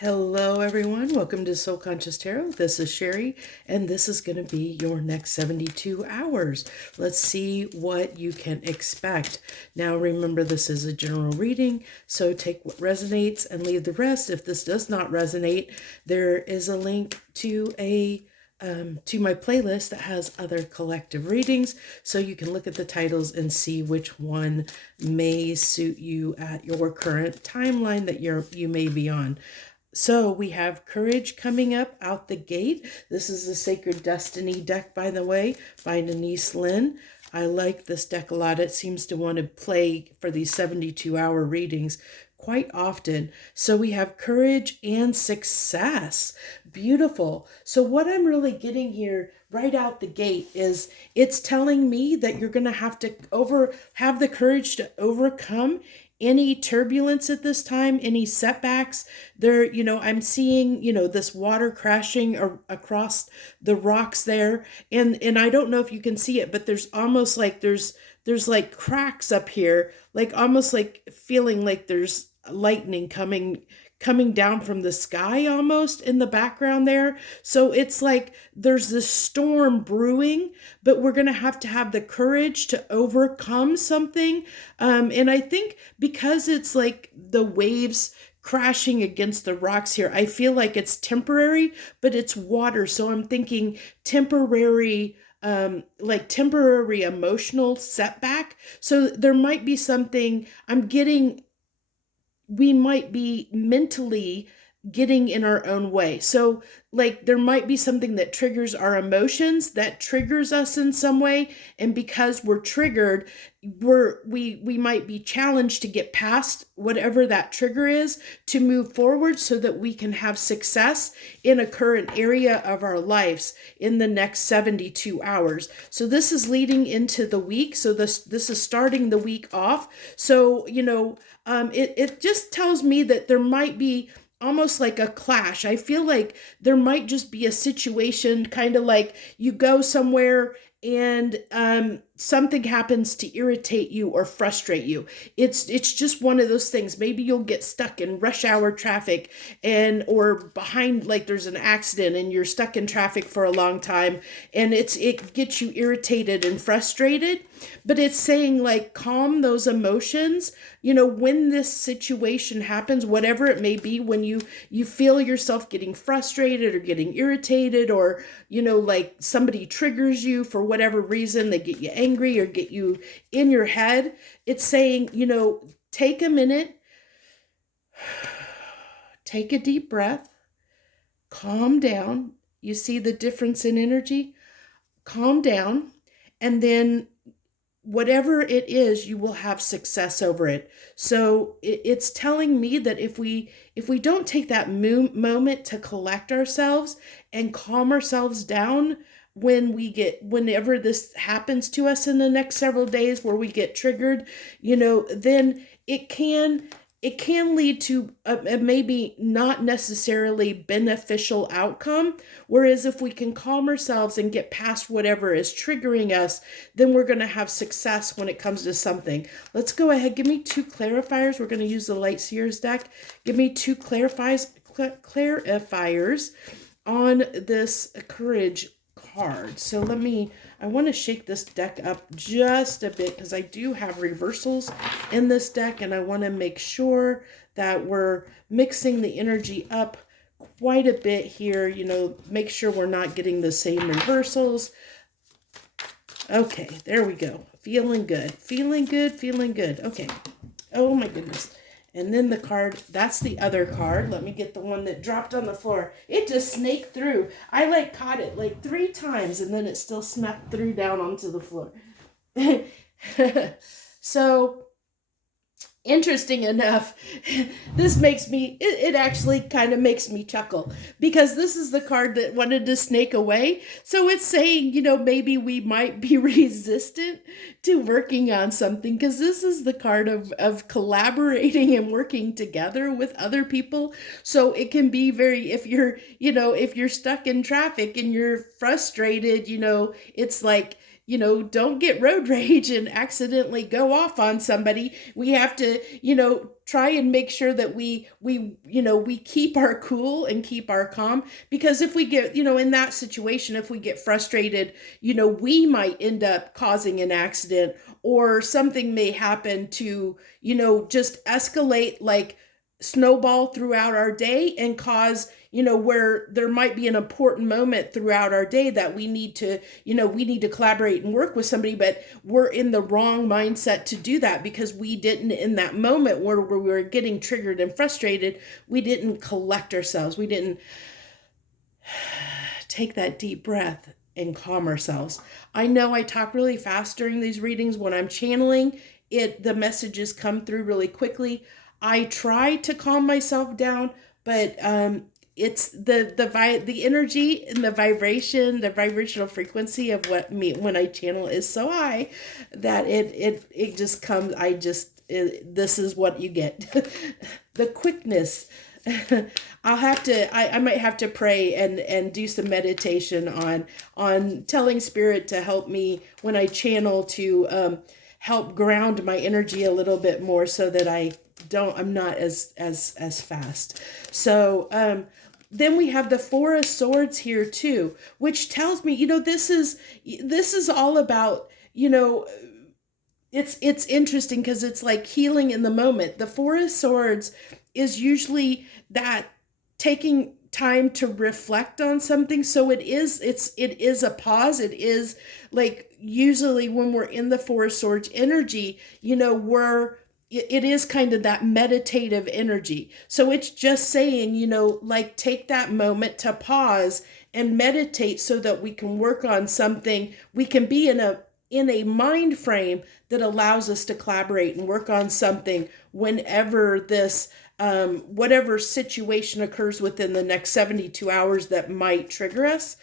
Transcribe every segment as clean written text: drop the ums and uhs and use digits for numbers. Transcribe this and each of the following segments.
Hello, everyone. Welcome to Soul Conscious Tarot. This is Sherry, and this is going to be your next 72 hours. Let's see what you can expect. Now, remember, this is a general reading, so take what resonates and leave the rest. If this does not resonate, there is a link to my playlist that has other collective readings, so you can look at the titles and see which one may suit you at your current timeline that you may be on. So we have Courage coming up out the gate. This is the Sacred Destiny deck, by the way, by Denise Lynn. I like this deck a lot. It seems to want to play for these 72-hour readings quite often. So we have Courage and Success. Beautiful. So what I'm really getting here right out the gate is it's telling me that you're going to have the courage to overcome any turbulence at this time, any setbacks. I'm seeing, this water crashing across the rocks there. And I don't know if you can see it, but there's almost like there's like cracks up here, like almost like feeling like there's lightning coming down from the sky almost in the background there. So it's like there's this storm brewing, but we're going to have the courage to overcome something. And I think because it's like the waves crashing against the rocks here, I feel like it's temporary, but it's water. So I'm thinking temporary emotional setback. So there might be something we might be mentally getting in our own way. So like there might be something that triggers our emotions, that triggers us in some way. And because we're triggered, we might be challenged to get past whatever that trigger is to move forward so that we can have success in a current area of our lives in the next 72 hours. So this is leading into the week. So this is starting the week off. So, it just tells me that there might be almost like a clash. I feel like there might just be a situation, kind of like you go somewhere and something happens to irritate you or frustrate you. It's just one of those things. Maybe you'll get stuck in rush hour traffic or behind, like there's an accident and you're stuck in traffic for a long time, and it gets you irritated and frustrated. But it's saying like calm those emotions. When this situation happens, whatever it may be, when you feel yourself getting frustrated or getting irritated, or like somebody triggers you for whatever reason, they get you angry or get you in your head, it's saying, take a minute, take a deep breath, calm down. You see the difference in energy? Calm down, and then whatever it is, you will have success over it. So it's telling me that if we don't take that moment to collect ourselves and calm ourselves down, whenever this happens to us in the next several days where we get triggered, then it can lead to a maybe not necessarily beneficial outcome. Whereas if we can calm ourselves and get past whatever is triggering us, then we're going to have success when it comes to something. Let's go ahead. Give me two clarifiers. We're going to use the Light Seers deck. Give me two clarifiers on this Courage card. So I want to shake this deck up just a bit because I do have reversals in this deck, and I want to make sure that we're mixing the energy up quite a bit here, make sure we're not getting the same reversals. Okay, there we go. Feeling good. Okay. Oh my goodness. And then the card, that's the other card. Let me get the one that dropped on the floor. It just snaked through. I caught it 3 times, and then it still snuck through down onto the floor. So, interesting enough, this makes me, it actually kind of makes me chuckle, because this is the card that wanted to snake away. So it's saying, maybe we might be resistant to working on something, because this is the card of collaborating and working together with other people. So it can be very, if you're stuck in traffic and you're frustrated, it's like, don't get road rage and accidentally go off on somebody. We have to, try and make sure that we keep our cool and keep our calm, because if we get, in that situation, if we get frustrated, we might end up causing an accident, or something may happen to, just escalate, like snowball throughout our day, and cause, where there might be an important moment throughout our day that we need to collaborate and work with somebody, but we're in the wrong mindset to do that, because we didn't, in that moment where we were getting triggered and frustrated, we didn't collect ourselves. We didn't take that deep breath and calm ourselves. I know I talk really fast during these readings. When I'm channeling it, the messages come through really quickly. I try to calm myself down, but it's the energy and the vibration, the vibrational frequency of when I channel is so high that it just comes. This is what you get. The quickness. I might have to pray and do some meditation on telling spirit to help me when I channel, to help ground my energy a little bit more, so that I'm not as fast. So then we have the Four of Swords here too, which tells me, this is all about, it's interesting, because it's like healing in the moment. The Four of Swords is usually that taking time to reflect on something. So it is a pause. It is like, usually when we're in the Four of Swords energy, it is kind of that meditative energy. So it's just saying, like, take that moment to pause and meditate, so that we can work on something. We can be in a mind frame that allows us to collaborate and work on something whenever this whatever situation occurs within the next 72 hours that might trigger us.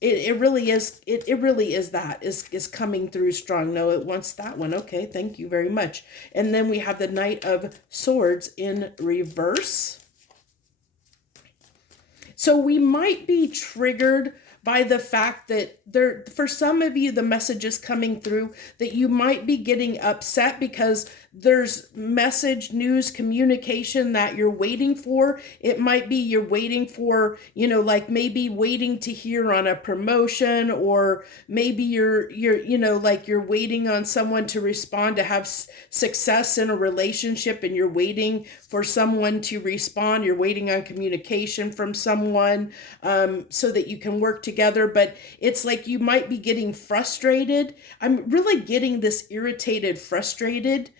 It really is coming through strong. No, it wants that one. Okay, thank you very much. And then we have the Knight of Swords in reverse. So we might be triggered by the fact that for some of you, the message is coming through that you might be getting upset because there's message, news, communication that you're waiting for. It might be you're waiting for, like maybe waiting to hear on a promotion, or maybe you're like you're waiting on someone to respond to have success in a relationship, and you're waiting for someone to respond. You're waiting on communication from someone so that you can work together. But it's like you might be getting frustrated. I'm really getting this irritated, frustrated,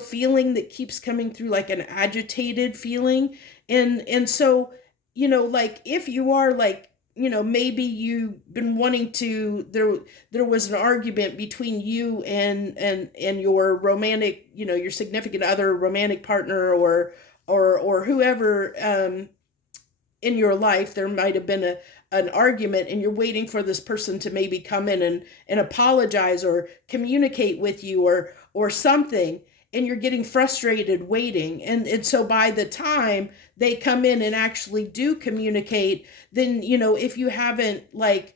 feeling that keeps coming through, like an agitated feeling. And so, like if you are like, maybe you've been wanting to, there was an argument between you and your romantic, your significant other, romantic partner, or whoever in your life. There might have been an argument, and you're waiting for this person to maybe come in and apologize or communicate with you, or something, and you're getting frustrated waiting. And so by the time they come in and actually do communicate, then, if you haven't like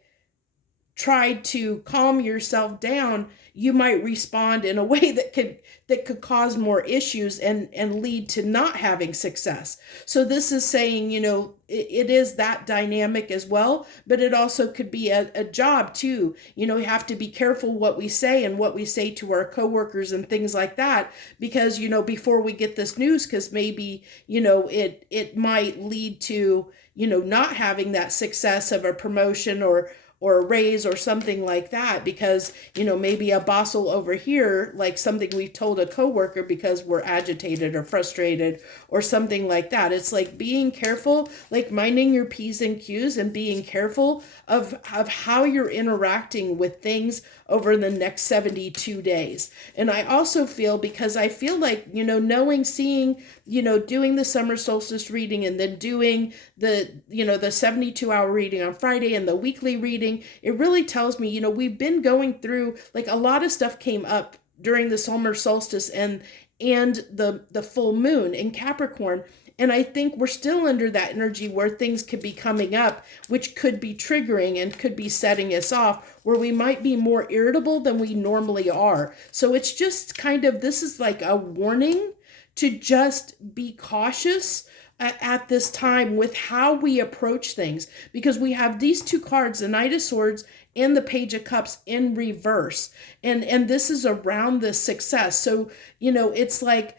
tried to calm yourself down, you might respond in a way that could cause more issues and lead to not having success. So this is saying, it is that dynamic as well, but it also could be a job too. We have to be careful what we say and what we say to our coworkers and things like that, because, before we get this news, because maybe, it might lead to, not having that success of a promotion or a raise or something like that, because, maybe a boss will overhear like something we've told a coworker because we're agitated or frustrated or something like that. It's like being careful, like minding your P's and Q's, and being careful of how you're interacting with things over the next 72 days. And I also feel, because I feel like, knowing, seeing, doing the summer solstice reading, and then doing the 72-hour reading on Friday and the weekly reading, it really tells me, we've been going through, like, a lot of stuff came up during the summer solstice and the full moon in Capricorn. And I think we're still under that energy where things could be coming up, which could be triggering and could be setting us off, where we might be more irritable than we normally are. So it's just kind of, this is like a warning to just be cautious at this time with how we approach things, because we have these two cards, the Knight of Swords and the Page of Cups in reverse, and this is around the success. So it's like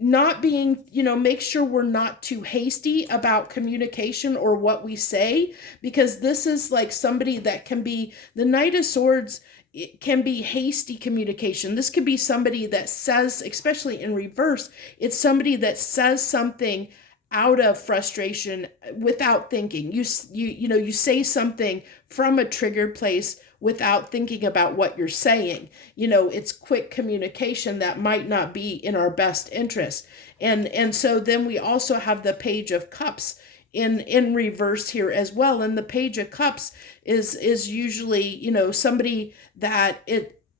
not being, make sure we're not too hasty about communication or what we say, because this is like somebody that can be, the Knight of Swords, it can be hasty communication. This could be somebody that says, especially in reverse, it's somebody that says something out of frustration without thinking. You say something from a triggered place without thinking about what you're saying. It's quick communication that might not be in our best interest. And so then we also have the Page of Cups in reverse here as well. And the Page of Cups is usually, somebody that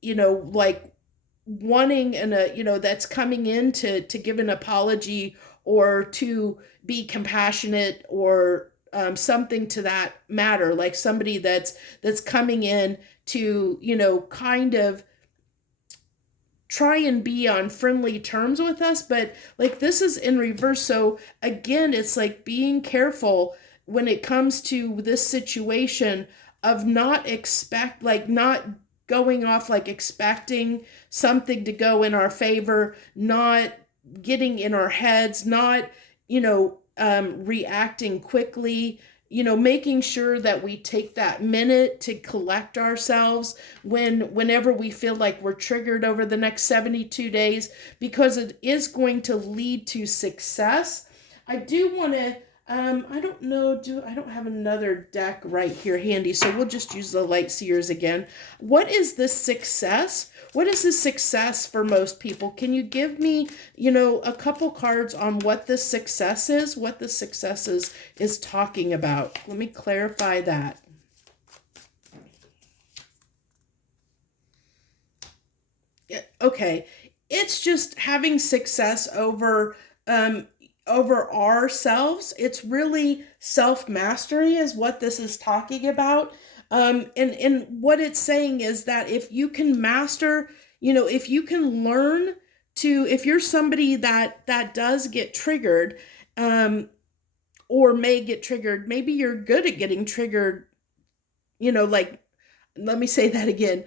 like wanting that's coming in to give an apology or to be compassionate or something to that matter, like somebody that's coming in to kind of try and be on friendly terms with us. But like this is in reverse, so again, it's like being careful when it comes to this situation of not going off like expecting something to go in our favor, not getting in our heads, not reacting quickly, making sure that we take that minute to collect ourselves whenever we feel like we're triggered over the next 72 days, because it is going to lead to success. I do want to, I don't know, I don't have another deck right here handy, so we'll just use the Light Seers again. What is this success? What is this success for most people? Can you give me, a couple cards on what this success is, what the success is talking about? Let me clarify that. Okay, it's just having success over ourselves. It's really self-mastery is what this is talking about. And what it's saying is that if you can master, if you can learn to, if you're somebody that does get triggered, or may get triggered, maybe you're good at getting triggered, like, let me say that again.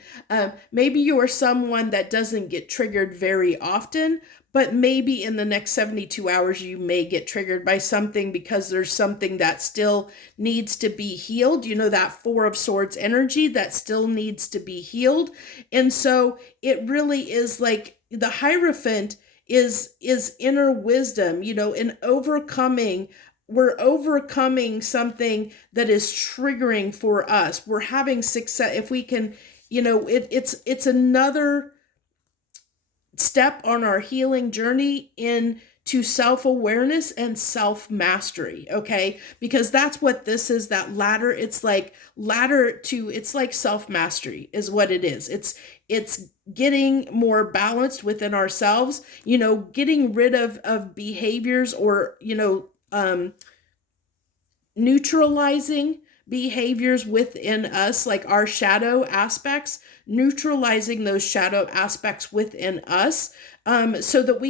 Maybe you are someone that doesn't get triggered very often, but maybe in the next 72 hours, you may get triggered by something because there's something that still needs to be healed. That Four of Swords energy that still needs to be healed. And so it really is like the Hierophant is inner wisdom, in overcoming. We're overcoming something that is triggering for us. We're having success. If we can, it's another step on our healing journey into self-awareness and self-mastery, okay? Because that's what this is, that ladder. It's like it's like self-mastery is what it is. It's getting more balanced within ourselves, getting rid of behaviors or, neutralizing behaviors within us, like our shadow aspects, neutralizing those shadow aspects within us, so that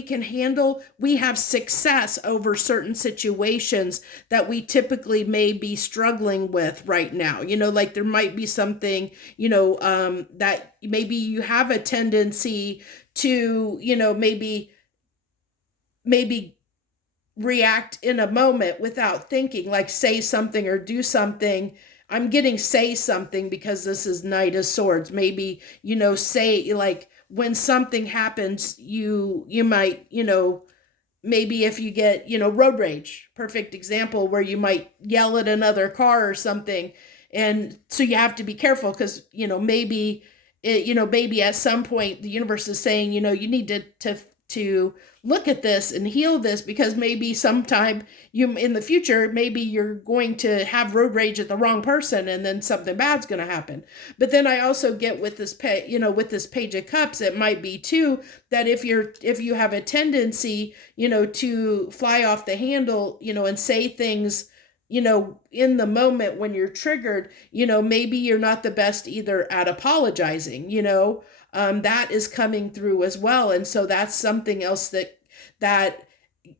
we have success over certain situations that we typically may be struggling with right now. Like there might be something, that maybe you have a tendency to, maybe react in a moment without thinking, like say something or do something. I'm getting say something because this is Knight of Swords. Maybe, say, like when something happens, you might, maybe if you get, road rage, perfect example, where you might yell at another car or something. And so you have to be careful because, maybe at some point the universe is saying, you need to to look at this and heal this, because maybe sometime you in the future, maybe you're going to have road rage at the wrong person and then something bad's going to happen. But then I also get with this with this page of cups, it might be too that if you have a tendency, to fly off the handle, and say things, in the moment when you're triggered, maybe you're not the best either at apologizing, that is coming through as well. And so that's something else that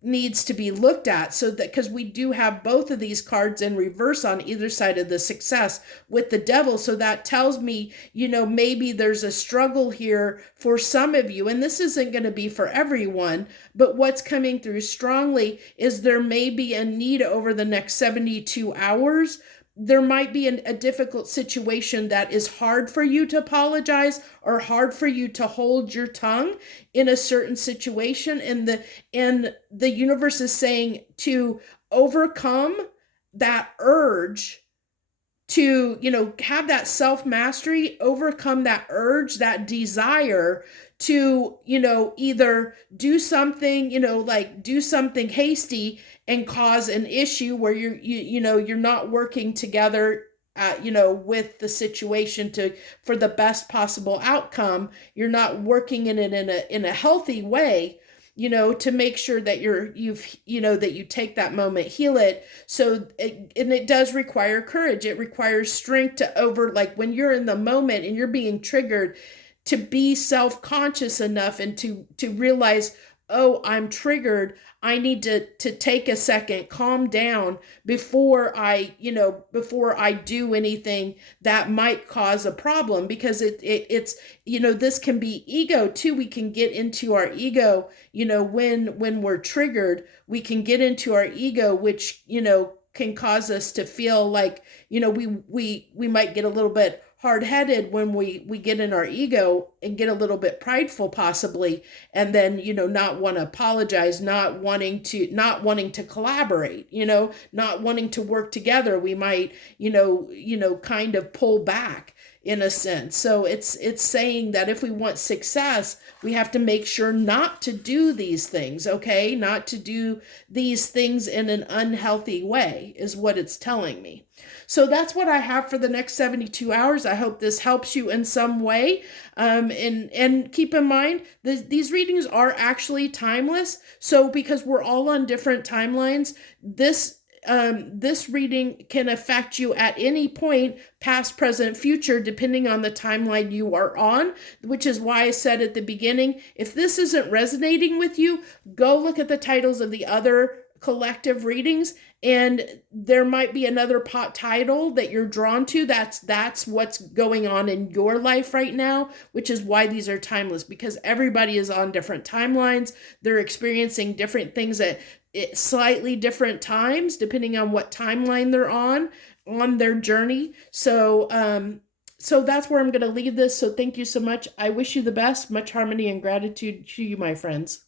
needs to be looked at, so that, because we do have both of these cards in reverse on either side of the success with the devil. So that tells me, maybe there's a struggle here for some of you, and this isn't going to be for everyone, but what's coming through strongly is there may be a need over the next 72 hours. There might be a difficult situation that is hard for you to apologize, or hard for you to hold your tongue in a certain situation, and the universe is saying to overcome that urge to, have that self-mastery, overcome that urge, that desire to, either do something, like do something hasty and cause an issue where you're not working together, with the situation for the best possible outcome. You're not working in it in a healthy way, to make sure that that you take that moment, heal it. So, and it does require courage. It requires strength like when you're in the moment and you're being triggered, to be self-conscious enough and to realize, oh, I'm triggered. I need to take a second, calm down before I do anything that might cause a problem, because it's this can be ego too. We can get into our ego, when we're triggered, we can get into our ego, which, can cause us to feel like, we might get a little bit hard-headed when we get in our ego and get a little bit prideful possibly, and then not want to apologize, not wanting to collaborate, not wanting to work together. We might kind of pull back in a sense. So it's saying that if we want success, we have to make sure not to do these things, okay? Not to do these things in an unhealthy way is what it's telling me. So that's what I have for the next 72 hours. I hope this helps you in some way. And keep in mind, these readings are actually timeless. So because we're all on different timelines, this reading can affect you at any point, past, present, future, depending on the timeline you are on, which is why I said at the beginning, if this isn't resonating with you, go look at the titles of the other collective readings, and there might be another pot title that you're drawn to. That's what's going on in your life right now, which is why these are timeless, because everybody is on different timelines. They're experiencing different things at slightly different times, depending on what timeline they're on their journey. So that's where I'm going to leave this. So thank you so much. I wish you the best, much harmony and gratitude to you, my friends.